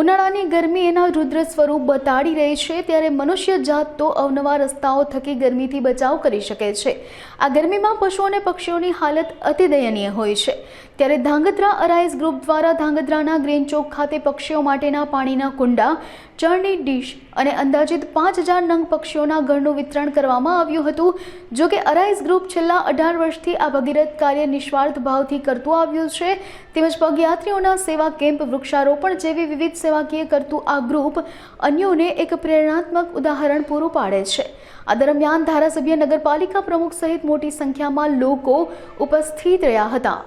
ઉનાળાની ગરમી એના રુદ્ર સ્વરૂપ બતાડી રહી છે, ત્યારે મનુષ્ય જાત તો અવનવા રસ્તાઓ થકી ગરમીથી બચાવ કરી શકે છે। આ ગરમીમાં પશુઓ અને પક્ષીઓની હાલત અતિ દયનીય હોય છે। ત્યારે ધાંગધ્રા અરાઇઝ ગ્રુપ દ્વારા ધાંગધ્રાના ગ્રીન ચોક ખાતે પક્ષીઓ માટેના પાણીના કુંડા, ચણની ડીશ અને અંદાજિત 5000 નંગ પક્ષીઓના ઘરનું વિતરણ કરવામાં આવ્યું હતું। જો કે અરાઇઝ ગ્રુપ છેલ્લા 18 વર્ષથી આ ભગીરથ કાર્ય નિસ્વાર્થ ભાવથી કરતું આવ્યું છે, તેમજ પગયાત્રીઓના સેવા કેમ્પ, વૃક્ષારોપણ જેવી વિવિધ સેવાકીય કરતું આ ગ્રુપ અન્યોને એક પ્રેરણાત્મક ઉદાહરણ પૂરું પાડે છે। આ દરમિયાન ધારાસભ્ય, નગરપાલિકા પ્રમુખ સહિત મોટી સંખ્યામાં લોકો ઉપસ્થિત રહ્યા હતા।